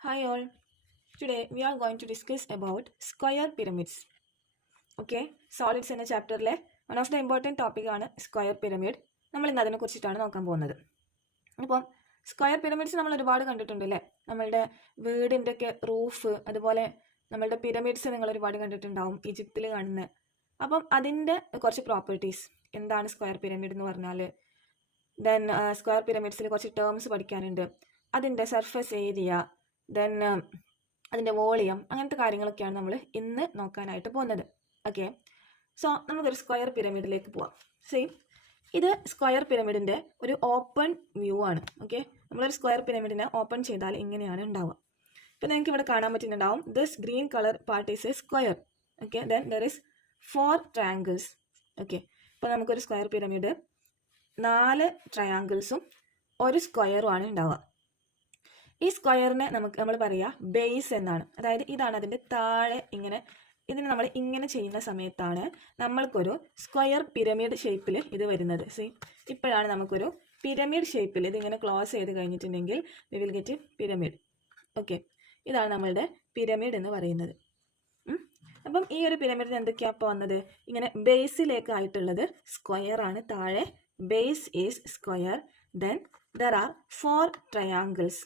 Hi all. Today we are going to discuss about square pyramids. Okay, solids എന്ന ചാപ്റ്ററിലെ one of the important ടോപ്പിക്കാണ് square pyramid. നമ്മൾ ഇന്ന് അതിനെക്കുറിച്ചിട്ടാണ് നോക്കാൻ പോകുന്നത്. അപ്പം സ്ക്വയർ പിരമിഡ്സ് നമ്മൾ ഒരുപാട് കണ്ടിട്ടുണ്ട് അല്ലേ? നമ്മളുടെ വീടിൻ്റെയൊക്കെ റൂഫ്, അതുപോലെ നമ്മളുടെ പിരമിഡ്സ് നിങ്ങൾ ഒരുപാട് കണ്ടിട്ടുണ്ടാവും ഈജിപ്തിൽ കാണുന്നത്. അപ്പം അതിൻ്റെ കുറച്ച് പ്രോപ്പർട്ടീസ്, എന്താണ് സ്ക്വയർ പിരമിഡ് എന്ന് പറഞ്ഞാൽ, ദെൻ സ്ക്വയർ പിരമിഡ്സിൽ കുറച്ച് ടേംസ് പഠിക്കാനുണ്ട്, അതിൻ്റെ സർഫസ് ഏരിയ, ദെൻ അതിൻ്റെ വോളിയം, അങ്ങനത്തെ കാര്യങ്ങളൊക്കെയാണ് നമ്മൾ ഇന്ന് നോക്കാനായിട്ട് പോകുന്നത്. ഓക്കെ, സോ നമുക്കൊരു സ്ക്വയർ പിരമിഡിലേക്ക് പോവാം. സെയിം ഇത് സ്ക്വയർ പിരമിഡിൻ്റെ ഒരു ഓപ്പൺ വ്യൂ ആണ്. ഓക്കെ, നമ്മളൊരു സ്ക്വയർ പിരമിഡിനെ ഓപ്പൺ ചെയ്താൽ ഇങ്ങനെയാണ് ഉണ്ടാവുക. ഇപ്പം നിങ്ങൾക്ക് ഇവിടെ കാണാൻ പറ്റുന്നുണ്ടാവും, this green colour part is a square. Okay, then there is 4 triangles. Okay, ഇപ്പോൾ നമുക്കൊരു സ്ക്വയർ പിരമിഡ് 4 ട്രയാങ്കിൾസും ഒരു സ്ക്വയറും ആണ് ഉണ്ടാവുക. ഈ സ്ക്വയറിനെ നമ്മൾ പറയുക ബേസ് എന്നാണ്. അതായത് ഇതാണ് അതിൻ്റെ താഴെ ഇങ്ങനെ, ഇതിന് നമ്മൾ ഇങ്ങനെ ചെയ്യുന്ന സമയത്താണ് നമ്മൾക്കൊരു സ്ക്വയർ പിരമിഡ് ഷേപ്പിൽ ഇത് വരുന്നത്. സി, ഇപ്പോഴാണ് നമുക്കൊരു പിരമിഡ് ഷേപ്പിൽ ഇതിങ്ങനെ ക്ലോസ് ചെയ്ത് കഴിഞ്ഞിട്ടുണ്ടെങ്കിൽ we will get pyramid. Okay, ഇതാണ് നമ്മളുടെ പിരമിഡ് എന്ന് പറയുന്നത്. അപ്പം ഈ ഒരു പിരമിഡിന് എന്തൊക്കെയാണ് ഇപ്പോൾ വന്നത്? ഇങ്ങനെ ബേസിലേക്കായിട്ടുള്ളത് സ്ക്വയർ ആണ്. താഴെ base is square, then there are 4 triangles.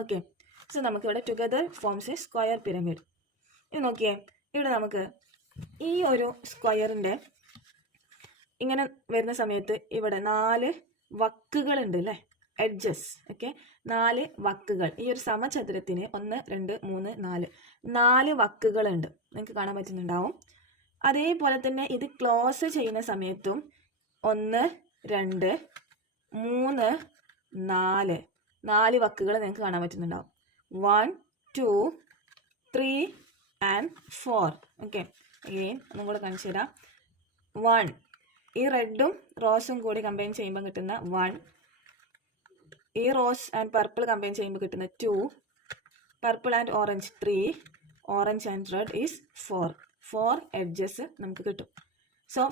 Okay, so നമുക്കിവിടെ together forms a square pyramid. ഇത് നോക്കിയേ, ഇവിടെ നമുക്ക് ഈ ഒരു സ്ക്വയറിൻ്റെ ഇങ്ങനെ വരുന്ന സമയത്ത് ഇവിടെ 4 വക്കുകളുണ്ട് അല്ലേ, എഡ്ജസ്. ഓക്കെ, 4 വക്കുകൾ. ഈ ഒരു സമചതുരത്തിന് 1 2 3 4 വക്കുകളുണ്ട്, നിങ്ങൾക്ക് കാണാൻ പറ്റുന്നുണ്ടാവും. അതേപോലെ തന്നെ ഇത് ക്ലോസ് ചെയ്യുന്ന സമയത്തും 1 2 3 4 വക്കുകൾ നിങ്ങൾക്ക് കാണാൻ പറ്റുന്നുണ്ടാവും. 1 2 3 and 4. ഓക്കെ, അഗെയിൻ ഒന്നും കൂടെ കാണിച്ചു തരാം. 1, ഈ റെഡും റോസും കൂടി കമ്പൈൻ ചെയ്യുമ്പോൾ കിട്ടുന്ന 1, ഈ റോസ് ആൻഡ് പർപ്പിൾ കമ്പൈൻ ചെയ്യുമ്പോൾ കിട്ടുന്ന 2, purple and orange 3, orange and red is 4 edges നമുക്ക് കിട്ടും. സോ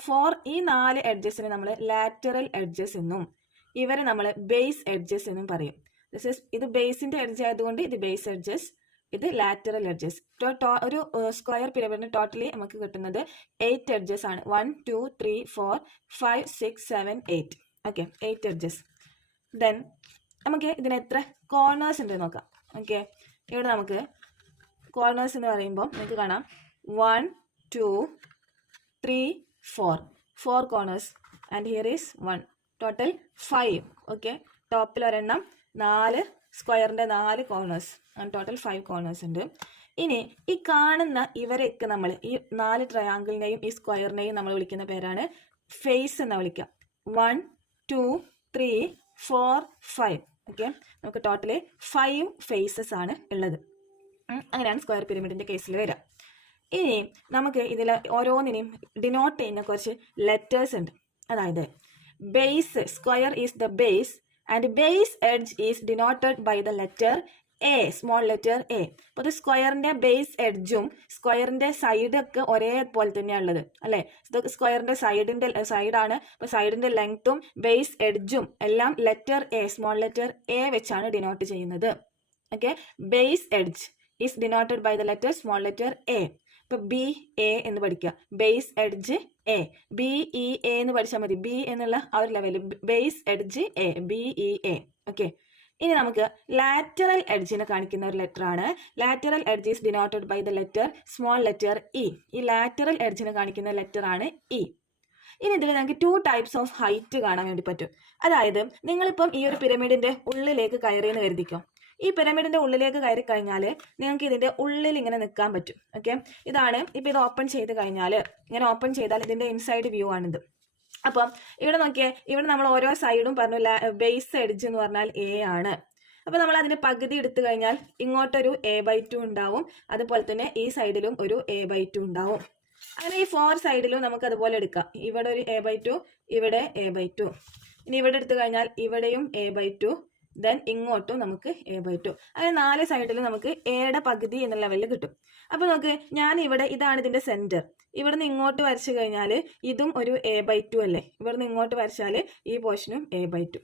ഈ 4 എഡ്ജസിന് നമ്മൾ ലാറ്ററൽ എഡ്ജസ് എന്നും ഇവരെ നമ്മൾ ബേസ് എഡ്ജസ് എന്നും പറയും. ഇത് ബേസിന്റെ എഡ്ജ് ആയതുകൊണ്ട് ഇത് ബേസ് എഡ്ജസ്, ഇത് ലാറ്ററൽ എഡ്ജസ്. ഒരു സ്ക്വയർ പിരമിഡിന് ടോട്ടലി നമുക്ക് കിട്ടുന്നത് 8 എഡ്ജസ് ആണ്. 1 2 3 4 5 6 7 8. Okay, 8 edges. ദെൻ നമുക്ക് ഇതിന് എത്ര കോർണേഴ്സ് ഉണ്ട് നോക്കാം. ഓക്കെ, ഇവിടെ നമുക്ക് കോർണേഴ്സ് എന്ന് പറയുമ്പോൾ നിങ്ങൾക്ക് കാണാം 1 2 3 4 corners and here is 1, total 5. Okay, ടോപ്പിൽ ഒരെണ്ണം, 4 സ്ക്വയറിൻ്റെ 4 കോർണേഴ്സ്, ടോട്ടൽ 5 കോർണേഴ്സ് ഉണ്ട്. ഇനി ഈ കാണുന്ന ഇവരെയൊക്കെ നമ്മൾ ഈ 4 ട്രയാങ്കിളിനെയും ഈ സ്ക്വയറിനെയും നമ്മൾ വിളിക്കുന്ന പേരാണ് ഫേസ് എന്ന് വിളിക്കുക. 1 2 3 4 5. ഓക്കെ, നമുക്ക് ടോട്ടലി 5 ഫേസസ് ആണ് ഉള്ളത്. അങ്ങനെയാണ് സ്ക്വയർ പിരമിഡിൻ്റെ കേസിൽ വരിക. ഇനി നമുക്ക് ഇതിൽ ഓരോന്നിനെയും ഡിനോട്ട് ചെയ്യുന്ന കുറച്ച് ലെറ്റേഴ്സ് ഉണ്ട്. അതായത് base, square is the base and base edge is denoted by the letter A, small letter A. അപ്പോൾ ഇത് സ്ക്വയറിൻ്റെ ബേസ് എഡ്ജും സ്ക്വയറിൻ്റെ സൈഡൊക്കെ ഒരേപോലെ തന്നെയാണ് ഉള്ളത് അല്ലേ? ഇത് സ്ക്വയറിൻ്റെ സൈഡാണ്. അപ്പോൾ സൈഡിൻ്റെ ലെങ്ത്തും ബേസ് എഡ്ജും എല്ലാം letter A, small letter A വെച്ചാണ് ഡിനോട്ട് ചെയ്യുന്നത്. Okay, base edge is denoted by the letter small letter A. ഇപ്പോൾ ബി എ എന്ന് പഠിക്കുക, base edge A. B E A എന്ന് പഠിച്ചാൽ മതി, ബി എന്നുള്ള ആ ഒരു ലെവലിൽ base edge A, B E A. Okay, ഇനി നമുക്ക് ലാറ്ററൽ എഡ്ജിനെ കാണിക്കുന്ന ഒരു ലെറ്റർ ആണ്. Lateral edge is denoted by the letter small letter E. ഈ ലാറ്ററൽ എഡ്ജിനെ കാണിക്കുന്ന ലെറ്റർ ആണ് ഇ. ഇനി ഇതിൽ നമുക്ക് 2 ടൈപ്സ് ഓഫ് ഹൈറ്റ് കാണാൻ വേണ്ടി പറ്റും. അതായത് നിങ്ങളിപ്പം ഈ ഒരു പിരമിഡിന്റെ ഉള്ളിലേക്ക് കയറിയെന്ന് കരുതിക്കോ. ഈ പിരമിഡിന്റെ ഉള്ളിലേക്ക് കയറി കഴിഞ്ഞാൽ നിങ്ങൾക്ക് ഇതിന്റെ ഉള്ളിൽ ഇങ്ങനെ നിൽക്കാൻ പറ്റും. ഓക്കെ, ഇതാണ് ഇപ്പം ഇത് ഓപ്പൺ ചെയ്ത് കഴിഞ്ഞാൽ, ഇങ്ങനെ ഓപ്പൺ ചെയ്താൽ ഇതിന്റെ ഇൻസൈഡ് വ്യൂ ആണിത്. അപ്പം ഇവിടെ നോക്കിയേ, ഇവിടെ നമ്മൾ ഓരോ സൈഡും പറഞ്ഞു ബേസ് എഡ്ജ് എന്ന് പറഞ്ഞാൽ എ ആണ്. അപ്പോൾ നമ്മൾ അതിന്റെ പകുതി എടുത്തു കഴിഞ്ഞാൽ ഇങ്ങോട്ടൊരു A/2 ഉണ്ടാവും, അതുപോലെ തന്നെ ഈ സൈഡിലും ഒരു A/2 ഉണ്ടാവും. അങ്ങനെ ഈ 4 സൈഡിലും നമുക്ക് അതുപോലെ എടുക്കാം. ഇവിടെ ഒരു A/2, ഇവിടെ A/2. ഇനി ഇവിടെ എടുത്തു കഴിഞ്ഞാൽ ഇവിടെയും A/2, ദെൻ ഇങ്ങോട്ടും നമുക്ക് A/2. അങ്ങനെ 4 സൈഡിലും നമുക്ക് എയുടെ പകുതി എന്ന ലെവലിൽ കിട്ടും. അപ്പോൾ നമുക്ക് ഞാൻ ഇവിടെ, ഇതാണ് ഇതിന്റെ സെന്റർ. ഇവിടെ നിന്ന് ഇങ്ങോട്ട് വരച്ചു കഴിഞ്ഞാൽ ഇതും ഒരു A/2 അല്ലേ? ഇവിടെ നിന്ന് ഇങ്ങോട്ട് വരച്ചാൽ ഈ പോർഷനും A/2.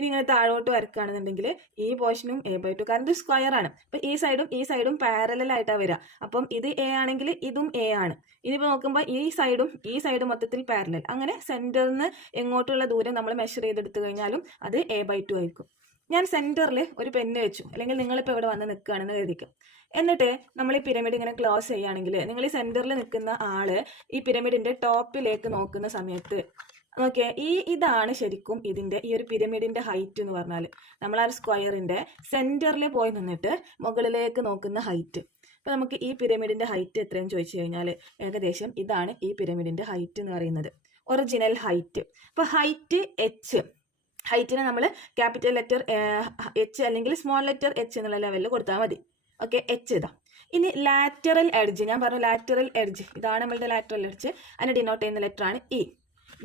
ഇനി ഇങ്ങനെ താഴോട്ട് വരക്കുകയാണെന്നുണ്ടെങ്കിൽ ഈ പോർഷനും a/2, കാരണം ഇത് സ്ക്വയർ ആണ്. അപ്പൊ ഈ സൈഡും പാരലൽ ആയിട്ടാണ് വരിക. അപ്പം ഇത് a ആണെങ്കിൽ ഇതും a ആണ്. ഇനിയിപ്പോൾ നോക്കുമ്പോൾ ഈ സൈഡും മൊത്തത്തിൽ പാരലൽ. അങ്ങനെ സെന്ററിൽ നിന്ന് എങ്ങോട്ടുള്ള ദൂരം നമ്മൾ മെഷർ ചെയ്തെടുത്തു കഴിഞ്ഞാലും അത് a/2 ആയിരിക്കും. ഞാൻ സെന്ററിൽ ഒരു പെന്ന് വെച്ചു, അല്ലെങ്കിൽ നിങ്ങളിപ്പോൾ ഇവിടെ വന്ന് നിൽക്കുകയാണെന്ന് കരുതിക്കും. എന്നിട്ട് നമ്മൾ ഈ പിരമിഡ് ഇങ്ങനെ ക്ലോസ് ചെയ്യുകയാണെങ്കിൽ നിങ്ങൾ ഈ സെന്ററിൽ നിൽക്കുന്ന ആള് ഈ പിരമിഡിന്റെ ടോപ്പിലേക്ക് നോക്കുന്ന സമയത്ത് നോക്കിയേ, ഇതാണ് ശരിക്കും ഈ ഒരു പിരമിഡിന്റെ ഹൈറ്റ് എന്ന് പറഞ്ഞാൽ നമ്മൾ ആ സ്ക്വയറിന്റെ സെന്ററിൽ പോയി നിന്നിട്ട് മുകളിലേക്ക് നോക്കുന്ന ഹൈറ്റ്. അപ്പൊ നമുക്ക് ഈ പിരമിഡിന്റെ ഹൈറ്റ് എത്രയെന്ന് ചോദിച്ചു കഴിഞ്ഞാൽ ഏകദേശം ഇതാണ് ഈ പിരമിഡിന്റെ ഹൈറ്റ് എന്ന് പറയുന്നത്, ഒറിജിനൽ ഹൈറ്റ്. അപ്പൊ ഹൈറ്റ് h, ഹൈറ്റിനെ നമ്മൾ ക്യാപിറ്റൽ ലെറ്റർ h അല്ലെങ്കിൽ സ്മോൾ ലെറ്റർ h എന്നുള്ള ലെവലിൽ കൊടുത്താൽ മതി. ഓക്കെ, h ഇതാ. ഇനി ലാറ്ററൽ എഡ്ജ്, ഞാൻ പറഞ്ഞു ലാറ്ററൽ എഡ്ജ്, ഇതാണ് നമ്മളുടെ ലാറ്ററൽ എഡ്ജ്. അതിനെ ഡിനോട്ട് ചെയ്യുന്ന ലെറ്റർ ആണ് E.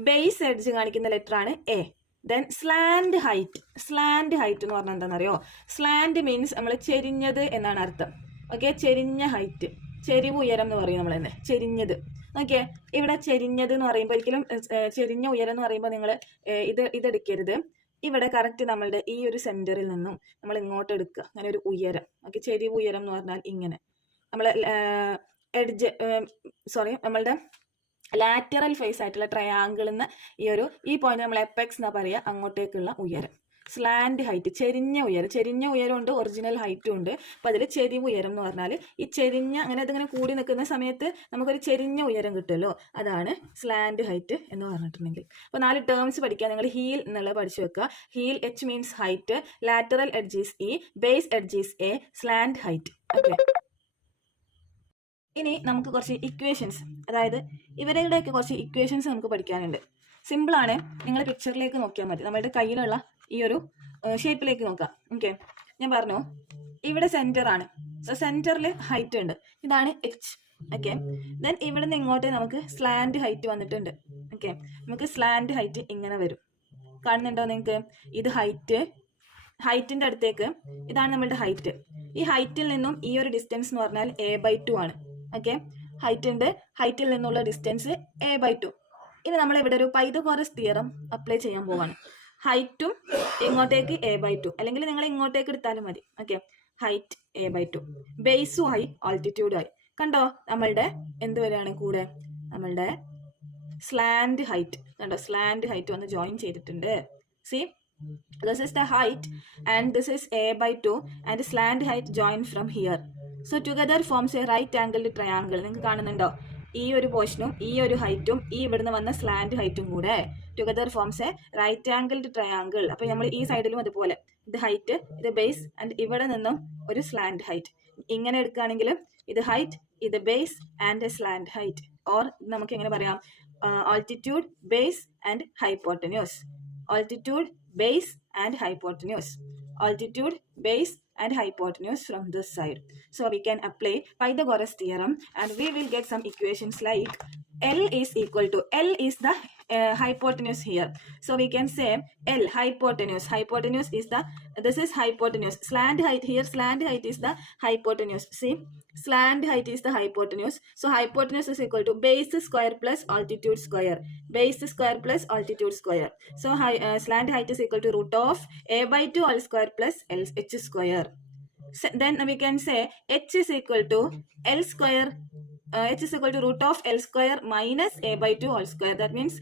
ബേസ് എഡ്ജ് കാണിക്കുന്ന ലെറ്റർ ആണ് A. ദെൻ സ്ലാൻഡ് ഹൈറ്റ് എന്ന് പറഞ്ഞാൽ എന്താണെന്നറിയോ? സ്ലാൻഡ് മീൻസ് നമ്മൾ ചെരിഞ്ഞത് എന്നാണ് അർത്ഥം. ഓക്കെ, ചെരിഞ്ഞ ഹൈറ്റ്, ചെരിവ് ഉയരം എന്ന് പറയും നമ്മൾ തന്നെ, ചെരിഞ്ഞത്. ഓക്കെ, ഇവിടെ ചെരിഞ്ഞത് എന്ന് പറയുമ്പോൾ ഒരിക്കലും ചെരിഞ്ഞ ഉയരം എന്ന് പറയുമ്പോൾ നിങ്ങൾ ഇതെടുക്കരുത്. ഇവിടെ കറക്റ്റ് നമ്മളുടെ ഈ ഒരു സെന്ററിൽ നിന്നും നമ്മൾ ഇങ്ങോട്ട് എടുക്കുക, അങ്ങനെ ഒരു ഉയരം. ഓക്കെ, ചെരിവ് ഉയരം എന്ന് പറഞ്ഞാൽ ഇങ്ങനെ നമ്മൾ നമ്മളുടെ ലാറ്ററൽ ഫേസ് ആയിട്ടുള്ള ട്രയാങ്കിളിൽ നിന്ന് ഈ പോയിന്റ് നമ്മൾ എപ്പെക്സ് എന്നാ പറയുക, അങ്ങോട്ടേക്കുള്ള ഉയരം. സ്ലാൻഡ് ഹൈറ്റ്, ചെരിഞ്ഞ ഉയരം ഉണ്ട്, ഒറിജിനൽ ഹൈറ്റും ഉണ്ട്. അപ്പൊ അതിൽ ചെരിവ് ഉയരം എന്ന് പറഞ്ഞാൽ ഈ ചെരിഞ്ഞ, അങ്ങനെ അതിങ്ങനെ കൂടി നിൽക്കുന്ന സമയത്ത് നമുക്കൊരു ചെരിഞ്ഞ ഉയരം കിട്ടുമല്ലോ, അതാണ് സ്ലാൻഡ് ഹൈറ്റ് എന്ന് പറഞ്ഞിട്ടുണ്ടെങ്കിൽ. അപ്പോൾ 4 ടേംസ് പഠിക്കാൻ നിങ്ങൾ ഹീൽ എന്നുള്ളത് പഠിച്ചു വെക്കുക. Heel h means height, lateral edge is E, base edge is A, slant height. Okay, ഇനി നമുക്ക് കുറച്ച് ഇക്വേഷൻസ്, അതായത് ഇവരുടെയൊക്കെ കുറച്ച് ഇക്വേഷൻസ് നമുക്ക് പഠിക്കാനുണ്ട്. സിമ്പിളാണ്, നിങ്ങൾ പിക്ചറിലേക്ക് നോക്കിയാൽ മതി. നമ്മുടെ കയ്യിലുള്ള ഈ ഒരു ഷേപ്പിലേക്ക് നോക്കാം. ഓക്കെ, ഞാൻ പറഞ്ഞു ഇവിടെ സെന്റർ ആണ്. സോ സെന്ററിൽ ഹൈറ്റ് ഉണ്ട്, ഇതാണ് h. ഓക്കെ, ദെൻ ഇവിടെ നിന്ന് ഇങ്ങോട്ട് നമുക്ക് സ്ലാൻഡ് ഹൈറ്റ് വന്നിട്ടുണ്ട്. ഓക്കെ, നമുക്ക് സ്ലാൻഡ് ഹൈറ്റ് ഇങ്ങനെ വരും, കാണുന്നുണ്ടോ നിങ്ങൾക്ക്? ഇത് ഹൈറ്റിന്റെ അടുത്തേക്ക്, ഇതാണ് നമ്മളുടെ ഹൈറ്റ്. ഈ ഹൈറ്റിൽ നിന്നും ഈ ഒരു ഡിസ്റ്റൻസ് എന്ന് പറഞ്ഞാൽ a/2 ആണ്. ഓക്കെ, ഹൈറ്റിൽ നിന്നുള്ള ഡിസ്റ്റൻസ് a/2. ഇനി നമ്മൾ ഇവിടെ ഒരു പൈതഗോറസ് തിയറം അപ്ലൈ ചെയ്യാൻ പോവാണ്. ഹൈറ്റും ഇങ്ങോട്ടേക്ക് a/2, അല്ലെങ്കിൽ നിങ്ങൾ ഇങ്ങോട്ടേക്ക് എടുത്താലും മതി. ഓക്കെ, ഹൈറ്റ് a/2, ബേസും ആയി ആൾട്ടിറ്റ്യൂഡും ആയി. കണ്ടോ, നമ്മളുടെ എന്ത് വരെയാണ് കൂടെ? നമ്മളുടെ സ്ലാൻഡ് ഹൈറ്റ് കണ്ടോ, സ്ലാൻഡ് ഹൈറ്റ് വന്ന് ജോയിൻ ചെയ്തിട്ടുണ്ട്. C, this is the height and this is a/2 and slant height join from here. So together forms a right angled triangle. നിങ്ങൾക്ക് കാണുന്നുണ്ടോ? ഈ ഒരു പോർഷനും ഈ ഒരു ഹൈറ്റും ഈ ഇവിടുന്ന് വന്ന സ്ലാൻഡ് ഹൈറ്റും കൂടെ together forms a right angled triangle. അപ്പൊ നമ്മൾ ഈ സൈഡിലും അതുപോലെ, ഇത് ഹൈറ്റ്, ഇത് ബേസ്, ആൻഡ് ഇവിടെ നിന്നും ഒരു സ്ലാൻഡ് ഹൈറ്റ്. ഇങ്ങനെ എടുക്കുകയാണെങ്കിൽ ഇത് ഹൈറ്റ്, ഇത് base and slant height. Or നമുക്ക് എങ്ങനെ പറയാം? Altitude, base and hypotenuse. Altitude, base and hypotenuse. Altitude, base and hypotenuse from this side. So we can apply Pythagoras theorem and we will get some equations like L is equal to, L is the hypotenuse here. So we can say L, hypotenuse is the, this is hypotenuse. Slant height here, slant height is the hypotenuse. See, slant height is the hypotenuse. So hypotenuse is equal to base square plus altitude square. Base square plus altitude square. So slant height is equal to root of a/2 all square plus h square. So then we can say h is equal to l square. H is equal to root of L square minus a/2 all square. That means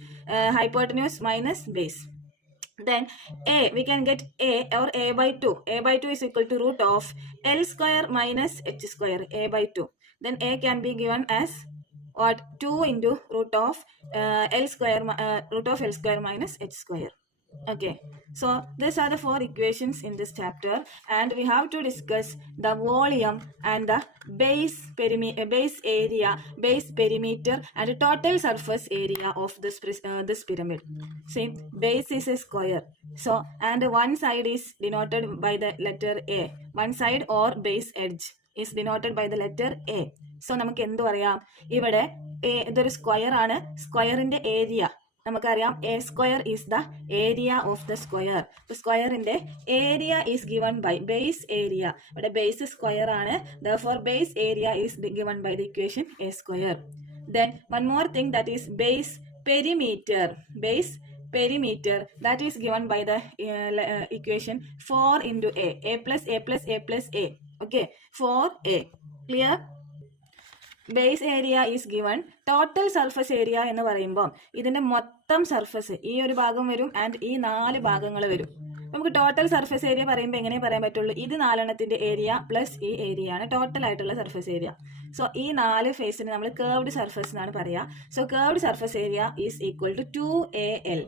hypotenuse minus base. Then A, we can get A or a/2. A/2 is equal to root of L square minus h square, a/2. Then A can be given as what? 2 into root of L square minus h square. Okay, so these are the 4 equations in this chapter, and we have to discuss the volume and the base area, base perimeter and total surface area of this pyramid. See, base is a square, so and one side is denoted by the letter A. One side or base edge is denoted by the letter A. So നമുക്ക് എന്ത് പറയാം? ഇവിടെ ഇതൊരു square ആണ്. സ്ക്വയറിന്റെ area നമുക്കറിയാം, a square is the area of the square. സ്ക്വയറിന്റെ area is given by base area. ഇവിടെ ബേസ് സ്ക്വയർ ആണ്, therefore base area is given by the equation a square. Then one more thing, that is base perimeter. Base perimeter that is given by the equation 4 into a plus a plus a plus a. Okay, 4a. Clear? Base area is given. Total surface area എന്ന് പറയുമ്പോൾ ഇതിന്റെ മൊത്തം surface ഈ ഒരു ഭാഗം വരും and ഈ 4 ഭാഗങ്ങൾ വരും. നമുക്ക് ടോട്ടൽ സർഫസ് ഏരിയ പറയുമ്പോൾ എങ്ങനെ പറയാൻ പറ്റുള്ളൂ? ഇത് 4 ഏരിയ പ്ലസ് ഈ ഏരിയ ആണ് ടോട്ടൽ ആയിട്ടുള്ള സർഫസ് ഏരിയ. സോ ഈ 4 ഫേസിന് നമ്മൾ കേർവ്ഡ് സർഫസ് എന്നാണ് പറയുക. So curved surface area is equal to 2AL.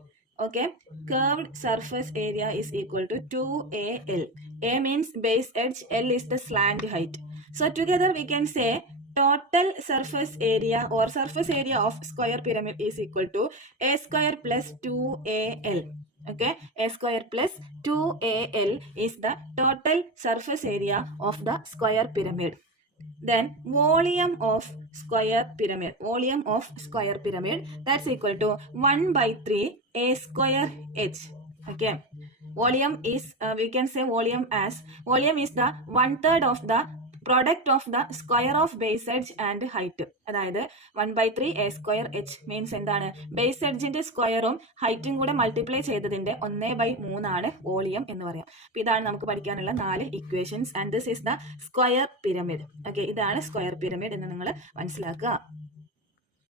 Okay, curved surface area is equal to 2AL. A means base edge, L is the slant height. So together we can say total surface area or surface area of square pyramid is equal to a square plus 2AL. Okay, a square plus 2AL is the total surface area of the square pyramid. Then volume of square pyramid, that's equal to 1/3 a square h. Okay, volume is we can say volume is the 1/3 of the product of the square of base edge and height. അതായത് 1/3 a square h means എന്താണ്? Base എഡ്ജിന്റെ സ്ക്വയറും ഹൈറ്റും കൂടെ multiply ചെയ്തതിന്റെ 1/3 ആണ് volume എന്ന് പറയാം. അപ്പൊ ഇതാണ് നമുക്ക് പഠിക്കാനുള്ള 4 equations and this is the square pyramid. Okay, ഇതാണ് സ്ക്വയർ പിരമിഡ് എന്ന് നിങ്ങൾ മനസ്സിലാക്കുക.